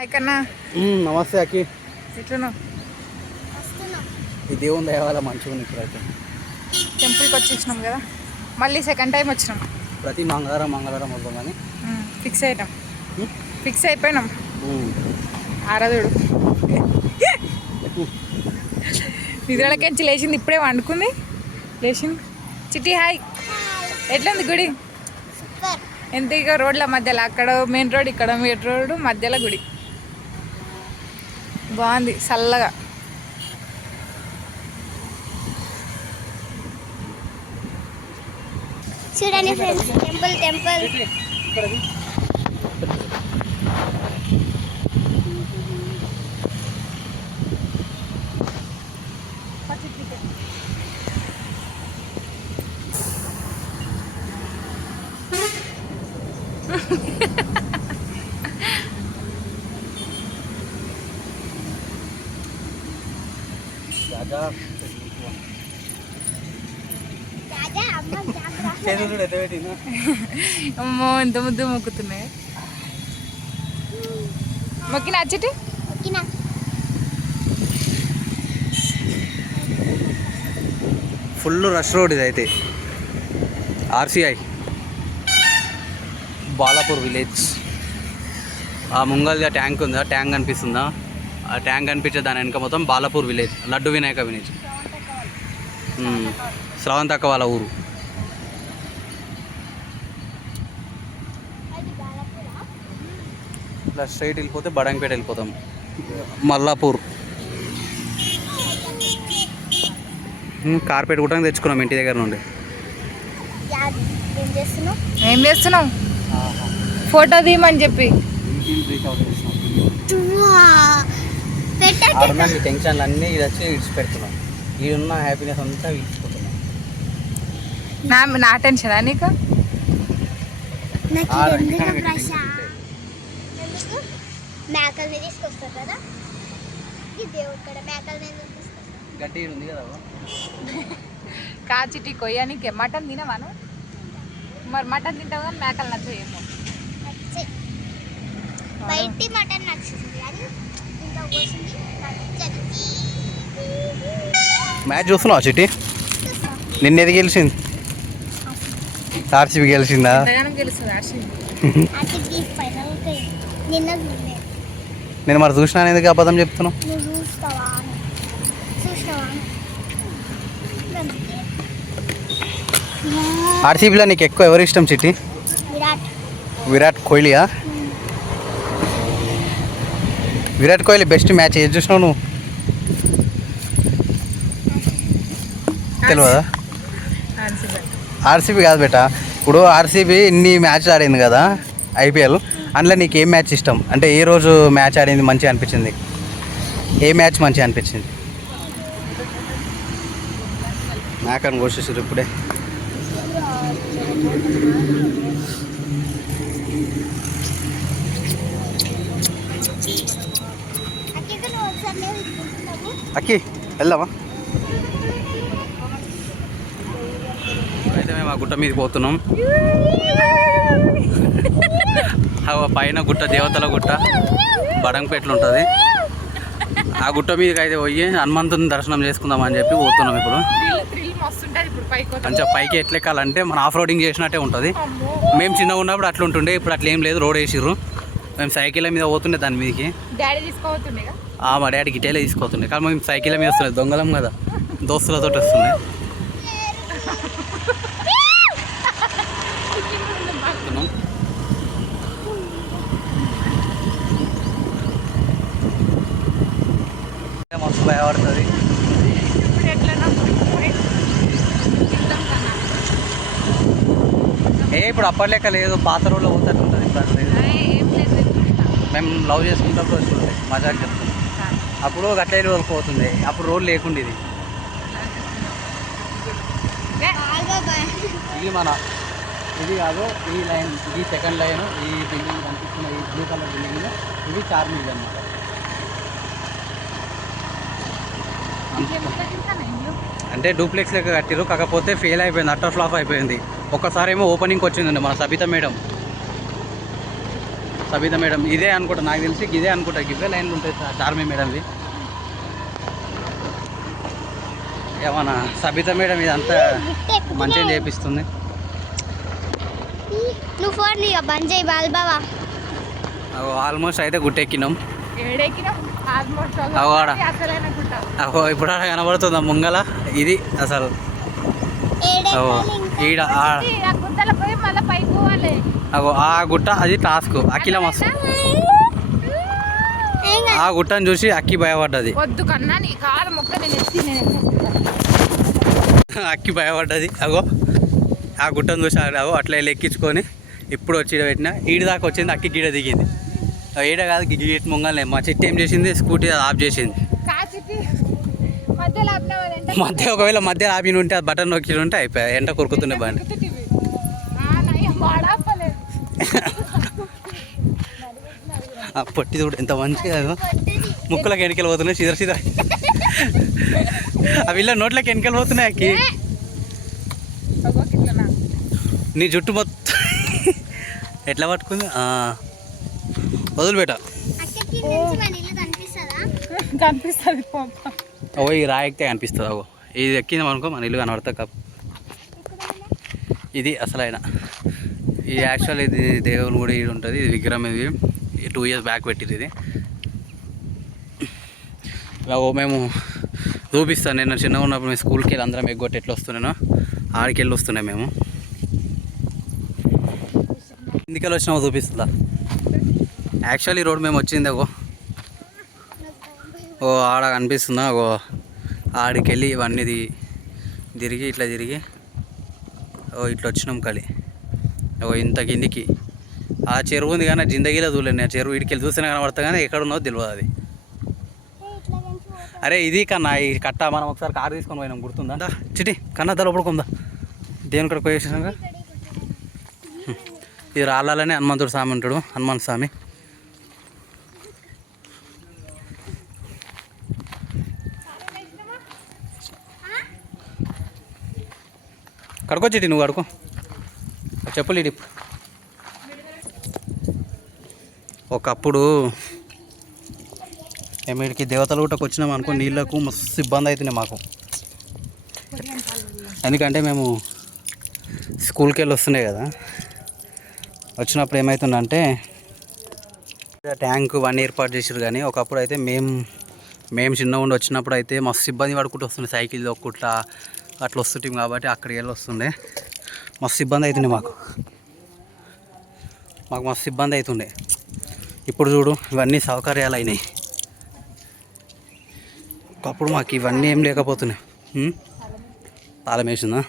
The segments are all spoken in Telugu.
ఆయకన్నా నమస్తే అక్కి. ఎట్లున్నావు? ఈ దేవుని దయవాల మంచిగా ఉంది. ఇప్పుడైతే టెంపుల్కి వచ్చేసినాం కదా, మళ్ళీ సెకండ్ టైం వచ్చినాం. ప్రతి మంగళవారం వద్దాం కానీ ఫిక్స్ అయిపోయినాం. ఆరాధుడు నిద్రలకెంచి లేచింది, ఇప్పుడే వండుకుంది. లేచింది. చిట్టి హాయ్. ఎట్లుంది గుడి? ఎంత ఇక రోడ్ల మధ్యలో, అక్కడ మెయిన్ రోడ్, ఇక్కడ మెయిన్ రోడ్ మధ్యలో గుడి. బాగుంది చల్లగా. చూడండి ఫ్రెండ్స్, టెంపుల్ అమ్మో ఎంత ముద్దు మొక్కుతున్నాయి. మొక్కిన అచ్చిటి ఫుల్ రష్ రోడ్ ఇది. అయితే ఆర్సిఐ బాలాపూర్ విలేజ్. ఆ ముంగల్గా ట్యాంక్ ఉందా, ట్యాంక్ కనిపిస్తుందా? ఆ ట్యాంక్ కనిపించే దాని వెనక మొత్తం బాలాపూర్ విలేజ్, లడ్డు వినాయక విలేజ్. శ్రవంతక్క వాళ్ళ ఊరు. ఇట్లా స్ట్రైట్ వెళ్ళిపోతే బడంగపేట వెళ్ళిపోతాం. మల్లాపూర్ కార్పేట్ కూడా తెచ్చుకున్నాం ఇంటి దగ్గర నుండి. ఏం చేస్తున్నావు? ఫోటో తీయమని చెప్పి టెన్షన్లు అన్నీ ఇది వచ్చి విడిచిపెడుతున్నాం. ఈడున్న హ్యాపీనెస్ అంతా విడిచిపోతున్నాం. నా టెన్షనా నీకు? మేకల్ని తీసుకొస్తారు కదా, ఈ దేవుడు కూడా మేకల్ని గడ్డి ఉంది కదా. కాచిటి కొయ్యానికి మటన్ తినవాను? మరి మటన్ తింటావు కానీ మేకలు నచ్చేమో. బయటి మటన్ నచ్చింది కానీ ఇంకా మ్యాచ్ చూస్తున్నావు చిట్టి? నిన్నది గెలిచింది, ఆర్సీబీ గెలిచిందా? నేను మరి చూసినా, ఎందుకు అబద్ధం చెప్తున్నావు? ఆర్సీబీలో నీకు ఎక్కువ ఎవరు ఇష్టం చిట్టి? విరాట్ కోహ్లీయా? విరాట్ కోహ్లీ బెస్ట్ మ్యాచ్ ఏది చూసినావు నువ్వు? తెలియదా? ఆర్సీబీ కాదు బేటా. ఇప్పుడు ఆర్సీబీ ఇన్ని మ్యాచ్లు ఆడింది కదా ఐపీఎల్, అందులో నీకు ఏ మ్యాచ్ ఇష్టం? అంటే ఏ రోజు మ్యాచ్ ఆడింది మంచిగా అనిపించింది? ఏ మ్యాచ్ మంచిగా అనిపించింది? నాకని కోసేసారు ఇప్పుడే. అక్కి వెళ్దామా? అయితే మేము ఆ గుట్ట మీదకి పోతున్నాం. పైన గుట్ట దేవతల గుట్ట బడంగపేటలో ఉంటుంది. ఆ గుట్ట మీదకి అయితే పోయి హనుమంతుని దర్శనం చేసుకుందాం అని చెప్పి పోతున్నాం. ఇప్పుడు కొంచెం పైకి ఎట్లెక్కాలంటే మన ఆఫ్ రోడింగ్ చేసినట్టే ఉంటుంది. మేము చిన్నగా ఉన్నప్పుడు అట్లా ఉంటుండే, ఇప్పుడు అట్లా ఏం లేదు, రోడ్ వేసిర్రు. మేము సైకిల్ మీద పోతుండే దాని మీదకి. మా డాడీ గిటేలే తీసుకోతుండే, కానీ మేము సైకిల్ మీద వస్తుండే, దొంగలం కదా, దోస్తులతో వస్తుండే. మస్తు భయపడుతుంది. ఇప్పుడు అప్పట్లేక లేదు, పాత రోడ్లో పోతట్టు ఉంటుంది. మేము లవ్ చేసుకుంటప్పుడు వస్తుండే, మజాక్ చెప్తున్నాం. అప్పుడు గట్ల పోతుంది, అప్పుడు రోడ్ లేకుండా. ఇది మన ఇది కాదు, ఈ లైన్, ఇది సెకండ్ లైన్. ఈ బిల్డింగ్ కనిపిస్తున్న ఈ బ్లూ కలర్ బిల్డింగ్, ఇది చార్మినార్ అన్నమాట. అంటే డూప్లెక్స్ లెక్క కట్టిరు, కాకపోతే ఫెయిల్ అయిపోయింది, అట్టర్ ఫ్లాప్ అయిపోయింది. ఒక్కసారి ఏమో ఓపెనింగ్కి వచ్చిందండి మన సబిత మేడం. సబిత మేడం ఇదే అనుకుంటా, నాకు తెలిసి ఇదే అనుకుంటా. ఇవే లైన్లు ఉంటాయి చార్మి మేడంది. ఏమన్నా సబిత మేడం ఇదంతా మంచిగా చేపిస్తుంది. నువ్వు ఫోన్ బంద్ చేయి బాల్బావా. ఆల్మోస్ట్ అయితే గుట్టెక్కినాం. ఇప్పుడు కనబడుతుందా ముంగల ఇది అసలు ఈడ ఆ గుట్ట అది టాస్క్. అఖిల మస్తు ఆ గుట్టను చూసి అక్కి భయపడ్డది. అక్కి భయపడ్డది. ఆ గుట్టను చూసి అట్లా ఎక్కించుకొని ఇప్పుడు వచ్చి పెట్టిన ఈడ దాకా వచ్చింది. అక్కి గీడ దిగింది. ఈడ కాదు గీట ముంగలనే. మా చిట్టి ఏం చేసింది, స్కూటీ ఆఫ్ చేసింది. ఒకవేళ మధ్యలో ఆపిన ఉంటే అది బటన్ నొక్కి ఉంటే అయిపోయా. ఎంట కొరుకుతుండే బండి. పొట్టి చూడు ఎంత మంచిగా ముక్కులకు ఎన్నికలు పోతున్నాయి. సిదర అవి ఇలా నోట్లకి ఎన్నికలు పోతున్నాయి. అక్కి నీ జుట్టు మొత్తం ఎట్లా పట్టుకుంది. వదిలిపెట్ట కనిపిస్తుంది. ఈ రాయి ఎక్కితే కనిపిస్తుంది. ఇది ఎక్కింది అనుకో మన ఇల్లు కనబడతా. కప్ ఇది అసలైన ఇది యాక్చువల్ ఇది దేవుని గుడి ఇది ఉంటుంది. ఇది విగ్రహం. ఇది 2 years బ్యాక్ పెట్టింది. ఇది మేము చూపిస్తాను. నేను చిన్నగా ఉన్నప్పుడు మేము స్కూల్కి వెళ్ళి అందరం ఎగ్గొట్టి ఎట్లా వస్తున్నానో ఆడికి వెళ్ళి వస్తున్నాయి. మేము ఇందుకెళ్ళి వచ్చినామో చూపిస్తుందా. యాక్చువల్లీ రోడ్ మేము వచ్చింది ఆడ కనిపిస్తుందా. ఆడికి వెళ్ళి ఇవన్నీ తిరిగి ఇట్లా తిరిగి ఇట్లా వచ్చినాం కలి. ఇంత కిందికి ఆ చెరువు ఉంది కానీ జిందగీలో చూడలేదు. నేను చెరువు ఇడికి వెళ్ళి చూస్తేనే కనబడతా కానీ ఎక్కడ ఉన్నదో తెలియదు అది. అరే ఇది కన్నా ఈ కట్ట మనం ఒకసారి కారు తీసుకొని పోయినాం గుర్తుందా. చిటి కన్నా దా లోపడుకుందా దేవుని కడ పోయేసినాక. ఇది రాళ్ళనే హనుమంతుడు స్వామి ఉంటాడు. హనుమాన్ స్వామి కడుకోచిటి నువ్వు కడుకో. చెప్పులు ఇడి. ఒకప్పుడు వీడికి దేవతల గుట్టకు వచ్చినాం అనుకో నీళ్ళకు మస్తు ఇబ్బంది అవుతున్నాయి మాకు. ఎందుకంటే మేము స్కూల్కి వెళ్ళి వస్తున్నాయి కదా. వచ్చినప్పుడు ఏమవుతుందంటే ట్యాంక్ ఇవన్నీ ఏర్పాటు చేసారు. కానీ ఒకప్పుడు అయితే మేము చిన్న ఉండి వచ్చినప్పుడు అయితే మస్తు ఇబ్బంది పడుకుంటూ వస్తుండే. సైకిల్ దొక్కుట్లా అట్లా వస్తుంటాం కాబట్టి అక్కడికి వెళ్ళి వస్తుండే. మస్తు ఇబ్బంది అవుతుండే మాకు మస్తు ఇబ్బంది అవుతుండే. ఇప్పుడు చూడు ఇవన్నీ సౌకర్యాలు అయినాయి. ఒకప్పుడు మాకు ఇవన్నీ ఏం లేకపోతున్నాయి. తాళం వేసిందా.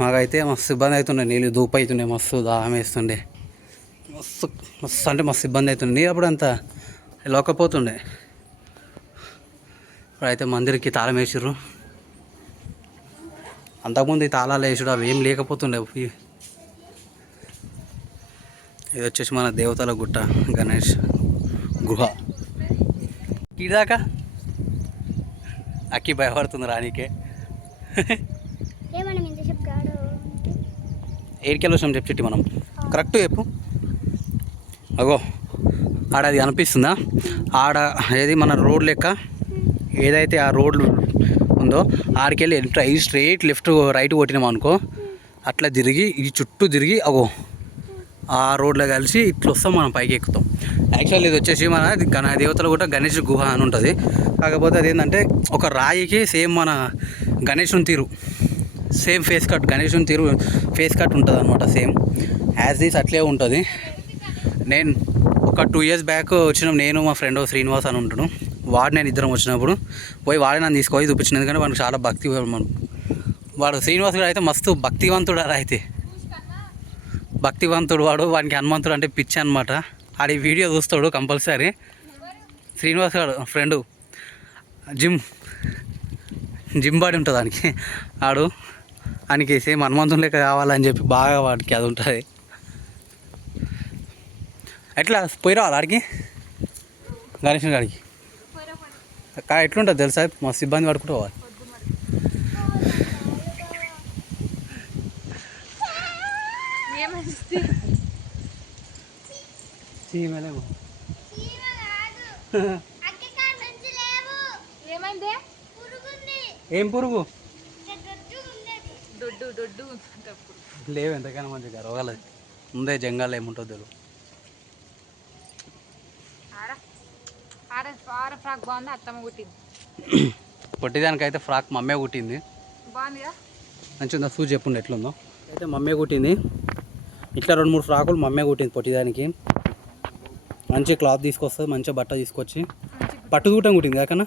మాకైతే మస్తు ఇబ్బంది అవుతుండే. నీళ్ళు దూపు అవుతుండే. మస్తు దాహం వేస్తుండే. మస్తు అంటే మస్తు ఇబ్బంది అవుతుండే. నీరు అప్పుడు అంతా లోకపోతుండే. ఇప్పుడైతే మందిరికి తాళం వేసిర్రు. అంతకుముందు ఈ తాళాలు వేసుడు అవి ఏం లేకపోతుండే. ఇది వచ్చేసి మన దేవతల గుట్ట గణేష్ గుహ. ఇదాకా అక్కి భయపడుతుంది రానీకే. ఏడికెళ్ళి వచ్చాం చెప్పి మనం కరెక్ట్ చెప్పు. ఆడ అది అనిపిస్తుందా. ఆడ ఏది మన రోడ్ లెక్క ఏదైతే ఆ రోడ్లు ఉందో ఆడికెళ్ళి ఈ స్ట్రైట్ లెఫ్ట్ రైట్ కొట్టినాం అనుకో అట్లా తిరిగి ఈ చుట్టూ తిరిగి ఆ రోడ్లో కలిసి ఇట్లా వస్తాం మనం పైకి ఎక్కుతాం. యాక్చువల్లీ ఇది వచ్చేసి మన దేవతలు కూడా గణేష్ గుహ అని ఉంటుంది. కాకపోతే అదేంటంటే ఒక రాయికి సేమ్ మన గణేషుని తీరు సేమ్ ఫేస్ కట్ గణేషుని తీరు ఫేస్ కట్ ఉంటుంది అనమాట. సేమ్ యాజ్ దీస్ అట్లే ఉంటుంది. నేను ఒక 2 years బ్యాక్ వచ్చినాం. నేను మా ఫ్రెండ్ శ్రీనివాస్ అని ఉంటాడు. నేను ఇద్దరం వచ్చినప్పుడు వాడే నన్ను తీసుకొని చూపించిన. ఎందుకంటే వాడికి చాలా భక్తి. వాడు శ్రీనివాస్ గారు అయితే మస్తు భక్తివంతుడు. అయితే భక్తివంతుడు వాడికి హనుమంతుడు అంటే పిచ్చి అనమాట. ఆడి వీడియో చూస్తాడు కంపల్సరీ. శ్రీనివాస్ గారు ఫ్రెండు జిమ్ బాడీ ఉంటుంది దానికి. ఆయనకి సేమ్ హనుమంతుని లెక్క కావాలని చెప్పి బాగా వాడికి అది ఉంటుంది. ఎట్లా పోయి రావాలి ఆడికి గణేష్ గారికి. ఎట్లుంటుంది తెలుసా, మస్తు ఇబ్బంది పడుకుంటూ పోవాలి. చీమలేమో. ఏమైంది? ఏం పురుగు? దొడ్డు దొడ్డు లేవు ఎంతకైనా మంచిగా రోగాలు ముందే జంగాలు ఏముంటుందో తెలియదు. ఫ్రాక్ బాగుంది, అత్తమ్మ కుట్టింది. పొట్టిదానికైతే ఫ్రాక్ మమ్మే కుట్టింది. బాగుందిగా? మంచిగా సూచి చెప్పుండి ఎట్లుందో. అయితే మమ్మే కుట్టింది. ఇట్లా 2-3 ఫ్రాకులు మమ్మే కుట్టింది పొట్టిదానికి. మంచి క్లాత్ తీసుకొస్తుంది, మంచిగా బట్ట తీసుకొచ్చి పట్టు దూటం కుట్టింది కాకన్నా.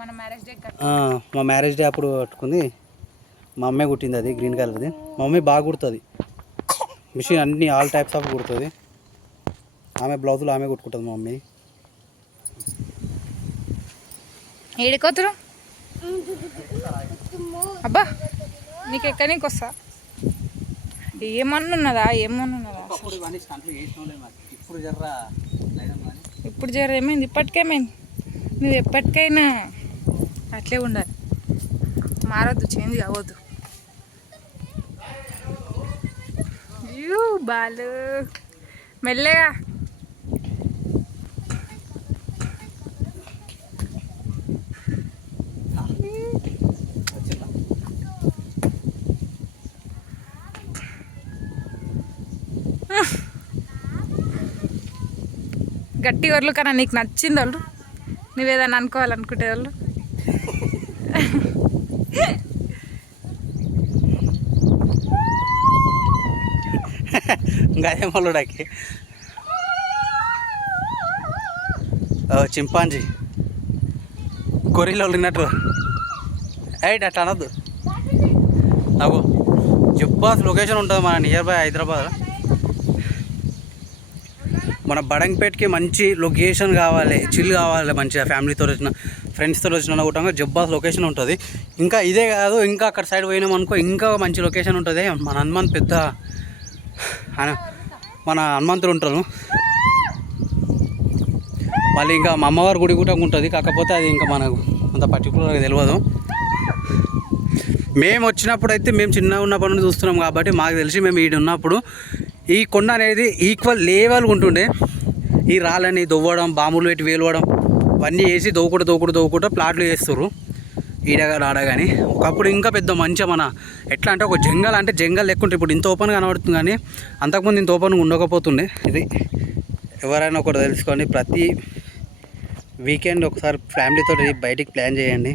మన మ్యారేజ్ డే మా మ్యారేజ్ డే అప్పుడు కట్టుకుంది మా అమ్మే కుట్టింది. అది గ్రీన్ కలర్ది. మా మమ్మీ బాగా కుడుతుంది మిషన్, అన్ని ఆల్ టైప్స్ ఆఫ్ కుడుతుంది. ఆమె బ్లౌజులు ఆమె కుట్టుకుంటుంది మా మమ్మీ. ఏడుకోతురు అబ్బా, నీకు ఎక్కడి నీకు వస్తా. ఏమన్నున్నదా ఇప్పుడు జర ఏమైంది? ఇప్పటికేమైంది? నువ్వు ఎప్పటికైనా అట్లే ఉండాలి, మారొద్దు, చేంజ్ కావద్దు. బాలు మెల్లగా. గట్టి వాళ్ళు కన్నా నీకు నచ్చింది వాళ్ళు, నువ్వేదన్నా అనుకోవాలనుకుంటే వాళ్ళు. గాయమల్లుడాకి చింపాంజీ గొర్రెలు ఉన్నట్టు ఎయిట్ అట్లా అనొద్దు. నాకు జబ్బాస్ లొకేషన్ ఉంటుంది మన నియర్ బై హైదరాబాద్. మన బడంగపేట్కి మంచి లొకేషన్ కావాలి, చిల్ కావాలి, మంచిగా ఫ్యామిలీతో వచ్చిన ఫ్రెండ్స్తో వచ్చిన కూడా జబ్బాస్ లొకేషన్ ఉంటుంది. ఇంకా ఇదే కాదు, ఇంకా అక్కడ సైడ్ పోయినాం అనుకో ఇంకా మంచి లొకేషన్ ఉంటుంది. మన హనుమంత్ పెద్ద మన హనుమంతుడు ఉంటారు. మళ్ళీ ఇంకా మా అమ్మవారి గుడి కూడా ఉంటుంది, కాకపోతే అది ఇంకా మనకు అంత పర్టికులర్గా తెలియదు. మేము వచ్చినప్పుడు అయితే మేము చిన్నగా ఉన్నప్పటి నుండి చూస్తున్నాం కాబట్టి మాకు తెలిసి మేము ఈడ ఉన్నప్పుడు ఈ కొండ అనేది ఈక్వల్ లెవెల్గా ఉంటుండే. ఈ రాళ్ళని దొవ్వడం, బాంబులు పెట్టి వేలవడం అవన్నీ వేసి దోవుకుంటూ ప్లాట్లు వేస్తారు ఈడగా రాడ. కానీ ఒకప్పుడు ఇంకా పెద్ద మంచిగా మన ఎట్లా అంటే ఒక జంగల్ అంటే జంగల్ లెక్కుంటే ఇప్పుడు ఇంత ఓపెన్గా కనబడుతుంది, కానీ అంతకుముందు ఇంత ఓపెన్గా ఉండకపోతుండే. ఇది ఎవరైనా ఒకటి తెలుసుకొని ప్రతి వీకెండ్ ఒకసారి ఫ్యామిలీతో బయటికి ప్లాన్ చేయండి.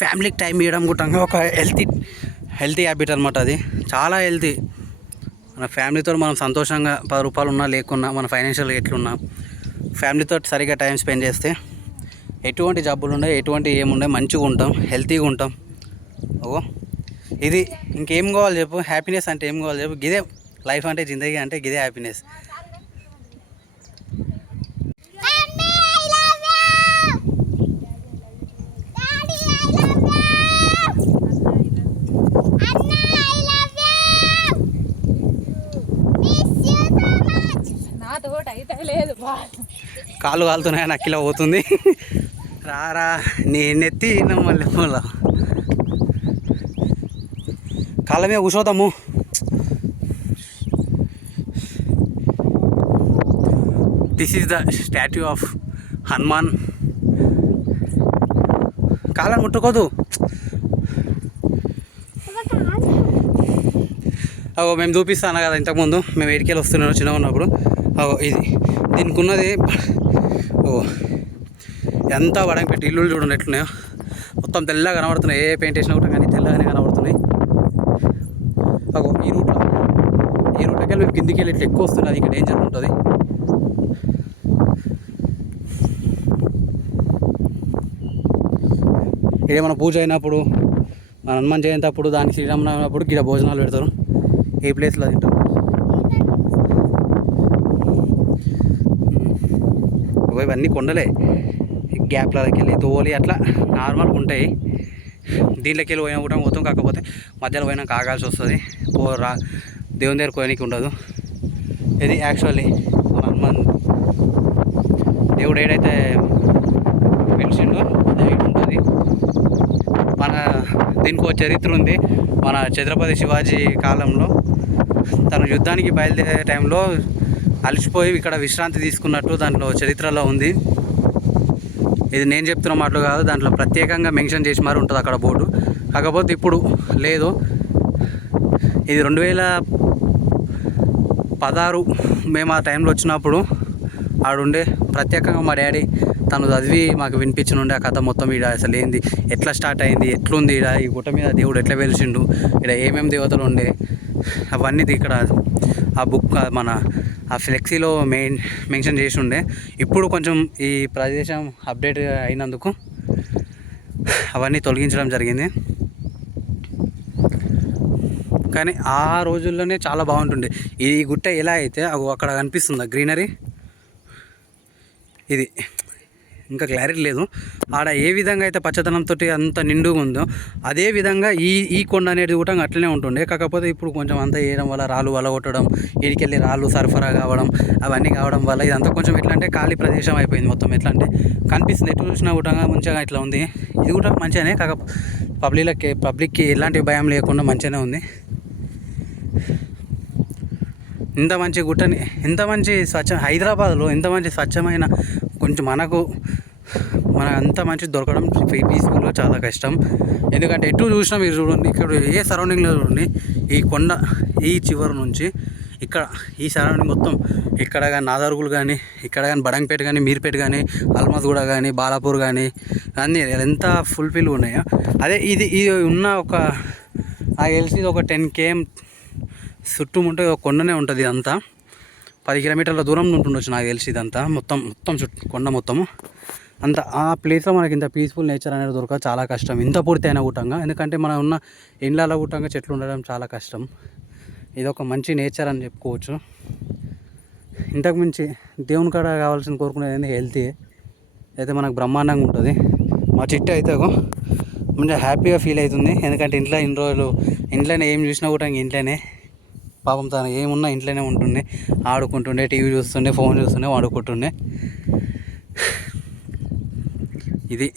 ఫ్యామిలీకి టైం ఇవ్వడం కూడా ఒక హెల్తీ హ్యాబిట్ అనమాట. అది చాలా హెల్తీ. మన ఫ్యామిలీతో మనం సంతోషంగా 10 రూపాయలు ఉన్నా లేకున్నా, మన ఫైనాన్షియల్గా ఎట్లున్నా ఫ్యామిలీతో సరిగ్గా టైం స్పెండ్ చేస్తే ఎటువంటి జబ్బులు ఉండే, ఎటువంటి ఏముండే, మంచిగా ఉంటాం, హెల్తీగా ఉంటాం. ఓ ఇది ఇంకేం కావాలి చెప్పు? హ్యాపీనెస్ అంటే ఏం కావాలి చెప్పు? గిదే లైఫ్ అంటే, జిందగీ అంటే గిదే హ్యాపీనెస్. కాళ్ళు కాలుతున్నాయి, నక్కిలా పోతుంది. రారా నేనెత్తి మళ్ళీ మళ్ళా కాళ్ళ మీద కూర్చోతాము. This is the statue of Hanuman. కాళ్ళని ముట్టుకోదు. అగో మేము చూపిస్తాను కదా ఇంతకుముందు మేము ఏడికెళ్ళి వస్తున్నాను చిన్నగా ఉన్నప్పుడు. అగో ఇది దీనికి ఉన్నది. ఓ ఎంత వడంగపెట్టి ఇల్లులు చూడండి ఎట్లున్నాయో, మొత్తం తెల్లగా కనబడుతున్నాయి. ఏ పెయింట్ వేసినా కూడా కానీ తెల్లగానే కనబడుతున్నాయి. అగో ఈ రూట్లోకి వెళ్ళి మేము కిందికి వెళ్ళి ఇట్లా ఎక్కువ వస్తుంది, అది ఇంకా డేంజర్ ఉంటుంది. ఇదే మన పూజ అయినప్పుడు, మన హనుమాన్ జయంతి అప్పుడు, దానికి శ్రీరామనవమి అప్పుడు గిడ భోజనాలు పెడతారు. ఏ ప్లేస్లో తింటాం. ఇవన్నీ కొండలే, గ్యాప్లకి వెళ్ళి తోలి అట్లా నార్మల్గా ఉంటాయి. దీంట్లోకి వెళ్ళి పోయినా కూడా పోతాం, కాకపోతే మధ్యలో పోయినాక ఆగాల్సి వస్తుంది. దేవుని దగ్గర పోయడానికి ఉండదు. ఇది యాక్చువల్లీ హనుమాన్ దేవుడు ఏడైతే పిలిచిండో అదే ఉంటుంది. మన దీనికి ఒక చరిత్ర ఉంది. మన ఛత్రపతి శివాజీ కాలంలో తను యుద్ధానికి బయలుదేరే టైంలో అలసిపోయి ఇక్కడ విశ్రాంతి తీసుకున్నట్టు దాంట్లో చరిత్రలో ఉంది. ఇది నేను చెప్తున్న మాటలు కాదు, దాంట్లో ప్రత్యేకంగా మెన్షన్ చేసి మరి ఉంటుంది అక్కడ బోర్డు. కాకపోతే ఇప్పుడు లేదు. ఇది 2016 మేము ఆ టైంలో వచ్చినప్పుడు ఆడుండే ప్రత్యేకంగా మా డాడీ తను చదివి మాకు వినిపించనుండే ఆ కథ మొత్తం. ఈడ అసలు ఏంది, ఎట్లా స్టార్ట్ అయింది, ఎట్లుంది, ఈడ ఈ గుట్ట మీద దేవుడు ఎట్లా వెలిసిండు, ఇక్కడ ఏమేమి దేవతలు ఉండే అవన్నీ ఇక్కడ ఆ బుక్ మన ఆ ఫ్లెక్సీలో మెన్షన్ చేసి ఉండే. ఇప్పుడు కొంచెం ఈ ప్రదేశం అప్డేట్ అయినందుకు అవన్నీ తొలగించడం జరిగింది. కానీ ఆ రోజుల్లోనే చాలా బాగుంటుండే. ఈ గుట్ట ఎలా అయితే అక్కడ కనిపిస్తుందా గ్రీనరీ, ఇది ఇంకా క్లారిటీ లేదు. ఆడ ఏ విధంగా అయితే పచ్చదనంతో అంత నిండుగా ఉందో అదే విధంగా ఈ కొండ అనేది కూడా అట్లనే ఉంటుండే. కాకపోతే ఇప్పుడు కొంచెం అంతా వేయడం వల్ల రాళ్ళు కొట్టడం, ఇడికెళ్ళి రాళ్ళు సరఫరా కావడం అవన్నీ కావడం వల్ల ఇదంతా కొంచెం ఎట్లా అంటే ఖాళీ ప్రదేశం అయిపోయింది మొత్తం. ఎట్లా అంటే కనిపిస్తుంది, ఎటు చూసినా కూడా మంచిగా ఇట్లా ఉంది. ఇది కూడా మంచిగానే, కాకపోతే పబ్లిక్కి ఎలాంటి భయం లేకుండా మంచిగానే ఉంది. ఇంత మంచి గుట్టని, ఇంత మంచి హైదరాబాద్లో ఇంత మంచి స్వచ్ఛమైన కొంచెం మన అంత మంచి దొరకడం పీస్ఫుల్గా చాలా కష్టం. ఎందుకంటే ఎటు చూసినా మీరు చూడండి, ఇక్కడ ఏ సరౌండింగ్లో చూడండి, ఈ కొండ ఈ చివరి నుంచి ఇక్కడ ఈ సరౌండింగ్ మొత్తం ఇక్కడ కానీ నాదార్గులు కానీ, ఇక్కడ కానీ బడంగపేట కానీ, మీర్పేట కానీ, అల్మజ్గూడ కానీ, బాలాపూర్ కానీ అన్నీ ఎంత ఫుల్ఫిల్గా ఉన్నాయో అదే ఇది ఉన్న ఒక నాకు తెలిసి ఒక 10 km చుట్టుముంటే ఒక కొండనే ఉంటుంది. ఇదంతా 10 కిలోమీటర్ల దూరం ఉంటుండొచ్చు నాకు తెలిసి. ఇదంతా మొత్తం చుట్టూ కొండ మొత్తము అంత ఆ ప్లేస్లో మనకి ఇంత పీస్ఫుల్ నేచర్ అనేది దొరకదు చాలా కష్టం. ఇంత పూర్తి అయిన కూటంగా, ఎందుకంటే మనం ఉన్న ఇండ్ల కూటంగా చెట్లు ఉండడం చాలా కష్టం. ఇది ఒక మంచి నేచర్ అని చెప్పుకోవచ్చు. ఇంతకు మించి దేవుని కాడ కావాల్సిన కోరుకునేది హెల్తీ అయితే మనకు బ్రహ్మాండంగా ఉంటుంది. మా చిట్టు అయితే మంచిగా హ్యాపీగా ఫీల్ అవుతుంది. ఎందుకంటే ఇంట్లో ఇన్ని రోజులు ఇంట్లోనే ఏం చూసినా కూడా ఇంట్లోనే పాపం తను ఏమున్నా ఇంట్లోనే ఉంటుండే, ఆడుకుంటుండే, టీవీ చూస్తుండే, ఫోన్ చూస్తుండే, వాడుకుంటుండే. ఇది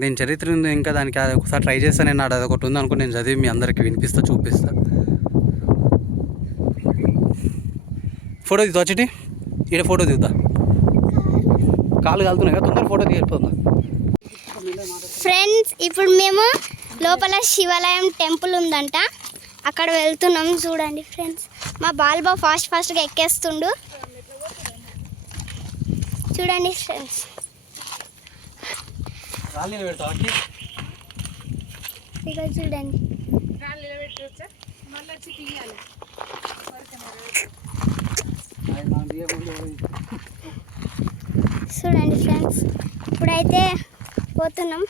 దీని చరిత్ర ఉంది. ఇంకా దానికి ఒకసారి ట్రై చేస్తాను నేను. అది ఒకటి ఉంది అనుకో, నేను చదివి మీ అందరికీ వినిపిస్తా, చూపిస్తా. ఫోటో దిగుతా చిటి, ఇక్కడ ఫోటో దిగుతా. కాలు కాలుతున్నాయి కదా, తొందర ఫోటో దిగిపోతుందా. ఫ్రెండ్స్ ఇప్పుడు మేము లోపల శివాలయం టెంపుల్ ఉందంట, అక్కడ వెళ్తున్నాం. చూడండి ఫ్రెండ్స్, మా బాల్బా ఫాస్ట్గా ఎక్కేస్తుండు. చూడండి ఫ్రెండ్స్, ఇక్కడ చూడండి. చూడండి ఫ్రెండ్స్, ఇప్పుడైతే పోతున్నాం.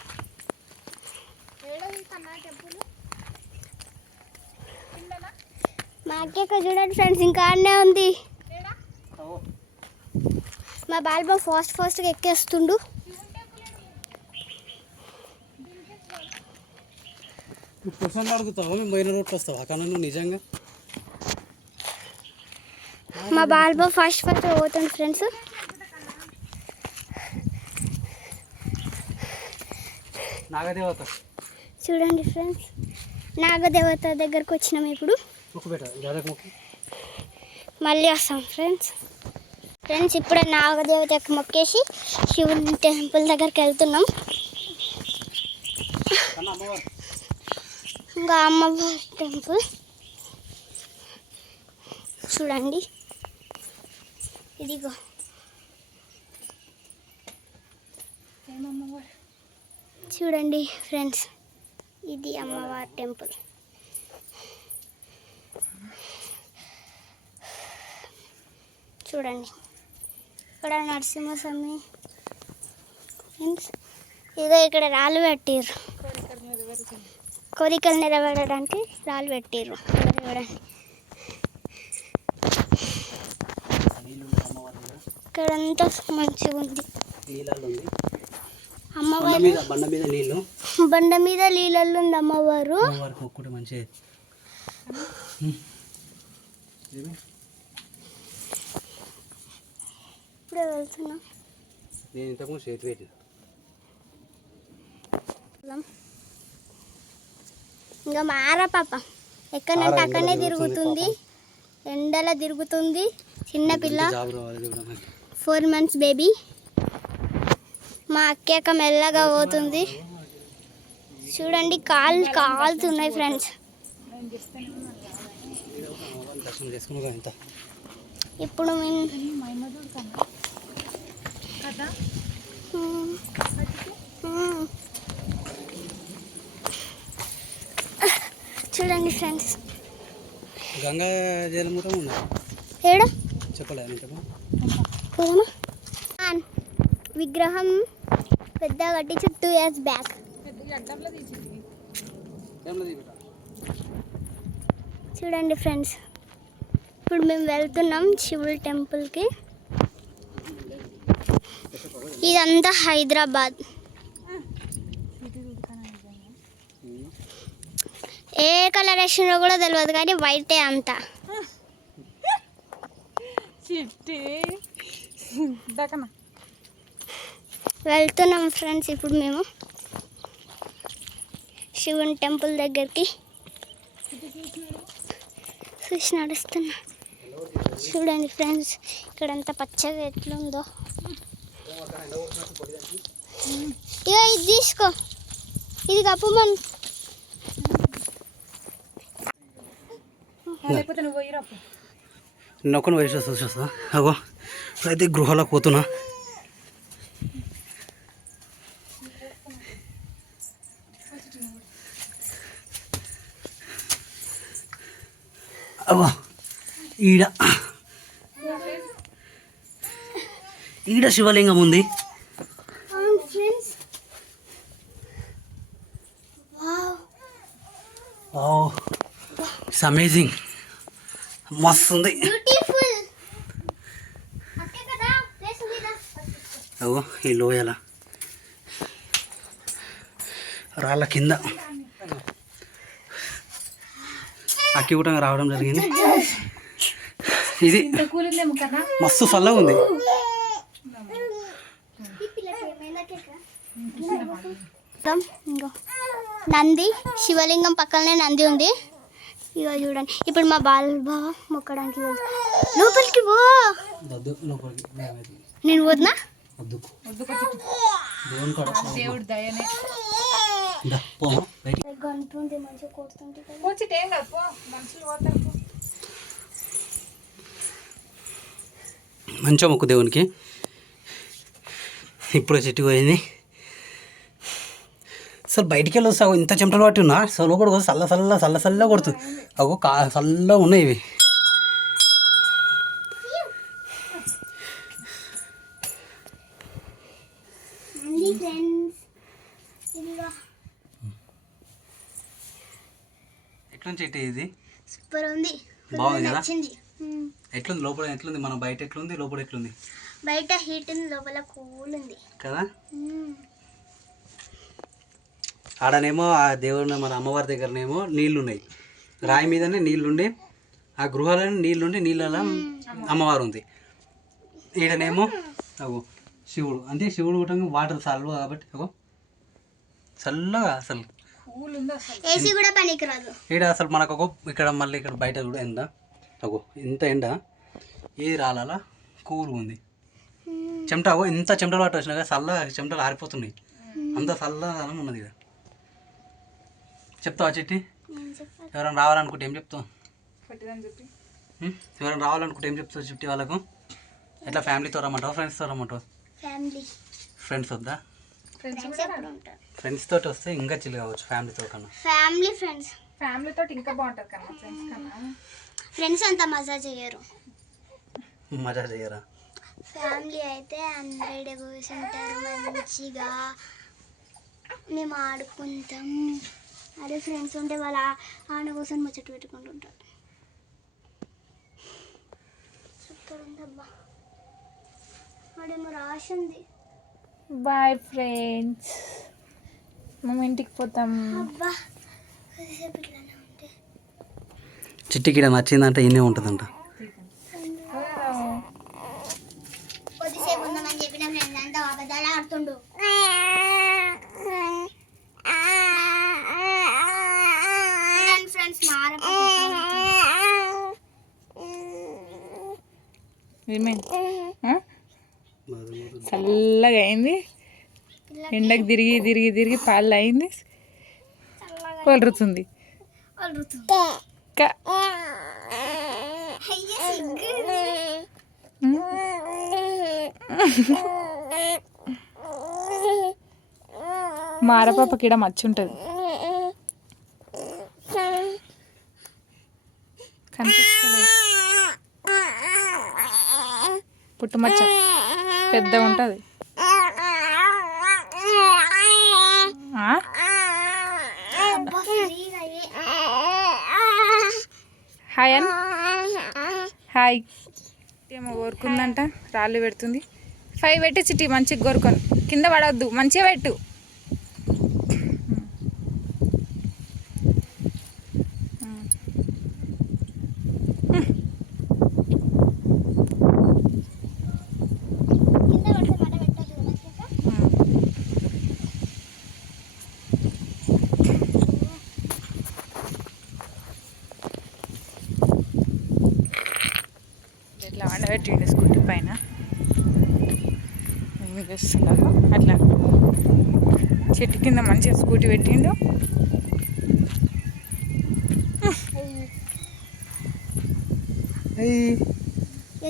మా అక్క చూడండి ఫ్రెండ్స్, ఇంకా ఆడనే ఉంది. మా బాల్బా ఫాస్ట్గా ఎక్కేస్తుండు. క్వశ్చన్ అడుగుతావా, మేము పోయిన రోడ్కి వస్తావా కానీ నువ్వు నిజంగా? మా బాల్బా ఫాస్ట్ పోతుంది ఫ్రెండ్స్. నాగదేవత చూడండి ఫ్రెండ్స్, నాగదేవత దగ్గరకు వచ్చినాం. ఇప్పుడు మళ్ళీ వస్తాం ఫ్రెండ్స్. ఇప్పుడే నాగదేవతకు మొక్కేసి శివుని టెంపుల్ దగ్గరికి వెళ్తున్నాం. ఇంకా అమ్మవారి టెంపుల్ చూడండి, ఇదిగో. చూడండి ఫ్రెండ్స్, ఇది అమ్మవారి టెంపుల్. చూడండి, ఇక్కడ నరసింహస్వామి ఫ్రెండ్స్. ఇదో ఇక్కడ రాళ్ళు పెట్టిర్రు, కోరికలు నెరవేరడానికి రాళ్ళు పెట్టిర్రు. ఇక్కడంతా మంచిగా ఉంది. అమ్మవారు బండ మీద నీళ్ళల్లో ఉంది అమ్మవారు. ఇప్పుడే వెళ్తున్నా. ఇంకా మారా పాప ఎక్కడంటే అక్కడనే తిరుగుతుంది, ఎండలో తిరుగుతుంది. చిన్నపిల్ల, 4 months బేబీ. మా అక్క మెల్లగా పోతుంది. చూడండి కాళ్ళు కాలుతున్నాయి ఫ్రెండ్స్. ఇప్పుడు చూడండి ఫ్రెండ్స్ గంగా జలం కూడా ఉందా ఏడా చెప్పలేదు. పోదామా? విగ్రహం పెద్ద కట్టించి 2 years బ్యాక్. చూడండి ఫ్రెండ్స్, ఇప్పుడు మేము వెళ్తున్నాం శివుడి టెంపుల్కి. ఇదంతా హైదరాబాద్. ఏ కలర్ వేసినో కూడా తెలియదు కానీ వైటే అంతా. వెళ్తున్నాం ఫ్రెండ్స్ ఇప్పుడు మేము శివుని టెంపుల్ దగ్గరికి. చూసి నడుస్తున్నా. చూడండి ఫ్రెండ్స్ ఇక్కడంతా పచ్చగా ఎట్లుందో. ఇక ఇది తీసుకో, ఇది కప్పు మనం. నొక్కను వయసు చూసేస్తా. అగో అయితే గృహాలకు పోతున్నా. అగో ఈడ శివలింగం ఉంది. ఇట్స్ అమేజింగ్, మస్తు ఉంది. అగో ఈ లోయల రాళ్ళ కింద అక్కి కూడా రావడం జరిగింది. ఇది మస్తు చల్లగా ఉంది. నంది, శివలింగం పక్కనే నంది ఉంది. ఇక చూడండి ఇప్పుడు మా బాబా మొక్కడానికి లోపలికి పో. నేను పోతున్నా. దేవుడు దయనే గంటుంటే మంచిగా కొడుతుంటే మంచిగా మొక్కు దేవునికి. ఇప్పుడు చెట్టు పోయింది. అసలు బయటికి వెళ్ళి వస్తావు ఇంత చెమటలు పట్టి ఉన్నా. అసలు లోపల చల్ల చల్ల చల్ల చల్ల కొడుతుంది. అగో చల్లగా ఉన్నాయి ఇవి. ఎట్లా చెట్టు ఇది? సూపర్ ఉంది, బాగుంది కదా? నచ్చింది. ఎట్లుంది లోపల? ఎట్లుంది మన బయట ఎట్లుంది, లోపల ఎట్లుంది? బయట హీట్ ఉంది, లోపల కూల్ ఉంది కదా. ఆడనేమో ఆ దేవుని మన అమ్మవారి దగ్గరనేమో నీళ్ళు ఉన్నాయి, రాయి మీదనే నీళ్ళుండి, ఆ గృహాలని నీళ్ళుండి నీళ్ళ అమ్మవారు ఉంది. ఈడనేమో అగో శివుడు, అంటే శివుడు కూడా వాటర్ చల్లవ కాబట్టి అగో చల్లగా అసలు ఏసీ కూడా పనికిరాదు ఈడ అసలు మనకు ఒక ఇక్కడ మళ్ళీ ఇక్కడ బయట కూడా ఎండ అగో ఇంత ఎండ, ఏది రాలా కూల్గా ఉంది. చెమట అగో ఇంత చెమటలు పట్టు వచ్చినా చల్ల చెమటలు ఆరిపోతున్నాయి, అంత చల్లదనం ఉన్నది. ఇక చెప్తావా చిట్టి? ఎవరైనా రావాలనుకుంటే ఏం చెప్తావు? ఎవరైనా రావాలనుకుంటే ఏం చెప్తావు చిట్టి వాళ్ళకు? ఎట్లా ఫ్యామిలీతో రమ్మంటావు, ఫ్రెండ్స్తో రమ్మంటావు? ఫ్రెండ్స్ వద్దా? ఫ్రెండ్స్ తోటి వస్తే ఇంకా చిల్ కావచ్చు ఫ్యామిలీతో కన్నా. ఫ్యామిలీతో ఇంకా బాగుంటుంది కన్నా ఫ్రెండ్స్ కన్నా. ఫ్రెండ్స్ అంతా మజా చేయరు. మజా చేయరా? ఫ్యామిలీ అయితే 100 కూర్చుంటారు మంచిగా, మేము ఆడుకుంటాం. అదే ఫ్రెండ్స్ ఉంటే వాళ్ళ ఆడ కూర్చొని ముచ్చట పెట్టుకుంటుంటారు. సూపర్ ఉందబ్బా. ఆడేమో రాసింది. బాయ్ ఫ్రెండ్స్, మేము ఇంటికి పోతాం. అబ్బా కొద్దిసేపు ఇట్లానే ఉంటే చిట్టికి ఇక్కడ నచ్చిందంటే ఇన్నే ఉంటుందంట. కొద్దిసేపు ఉందామని చెప్పిన ఫ్రెండ్స్ అంతా అబద్ధాలు ఆడుతుండు. ఏమైంది చల్లగా అయింది, ఎండకు తిరిగి తిరిగి తిరిగి పాలు అయింది, కొలురుతుంది. మా ఆడపాపకి ఈడ మచ్చి ఉంటుంది, కనిపిస్తలేదు. పుట్టుమచ్చ పెద్దగా ఉంటుంది. హాయ్ అన్ హాయ్. ఏమో కోరుకుందంట, రాళ్ళు పెడుతుంది. 5 పెట్టి చిట్టి మంచిగా కోరుకొని, కింద పడవద్దు, మంచిగా పెట్టు. ఇట్లా వండబెట్టిండు స్కూటీ పైన, ఏమి చేస్తున్నారు అట్లా చెట్టు కింద మంచిగా స్కూటీ పెట్టిండు.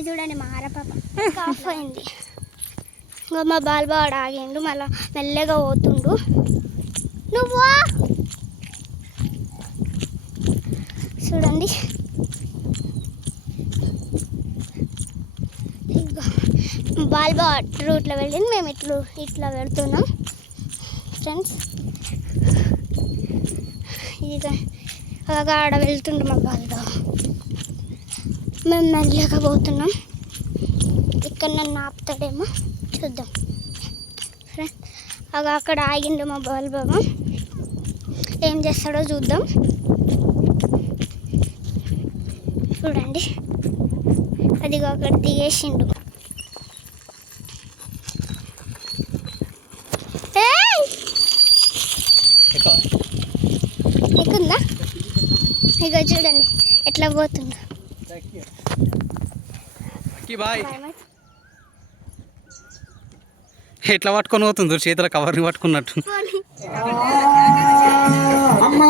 చూడండి మా ఆరపాప కాఫ్ అయింది. ఇంకా మా బాలబాడు ఆగిండు, మళ్ళీ మెల్లగా పోతుండు. నువ్వు చూడండి బాల్బా రూట్లో వెళ్ళింది, మేము ఇట్లా వెళ్తున్నాం ఫ్రెండ్స్. ఇక అలాగా ఆడ వెళ్తుండే మా బాల్బా, మేము మెల్లగా పోతున్నాం. ఇక్కడ నన్ను ఆపుతాడేమో చూద్దాం ఫ్రెండ్స్. అక్కడ ఆగిండు మా బాల్బాబా, ఏం చేస్తాడో చూద్దాం. చూడండి అదిగో అక్కడ దిగేసిండు. ఎక్కుందా? ఇక చూడండి ఎట్లా పోతుందా. బాయ్ ఎట్లా పట్టుకొని పోతుంది, చేతుల కవర్ని పట్టుకున్నట్టు. అమ్మ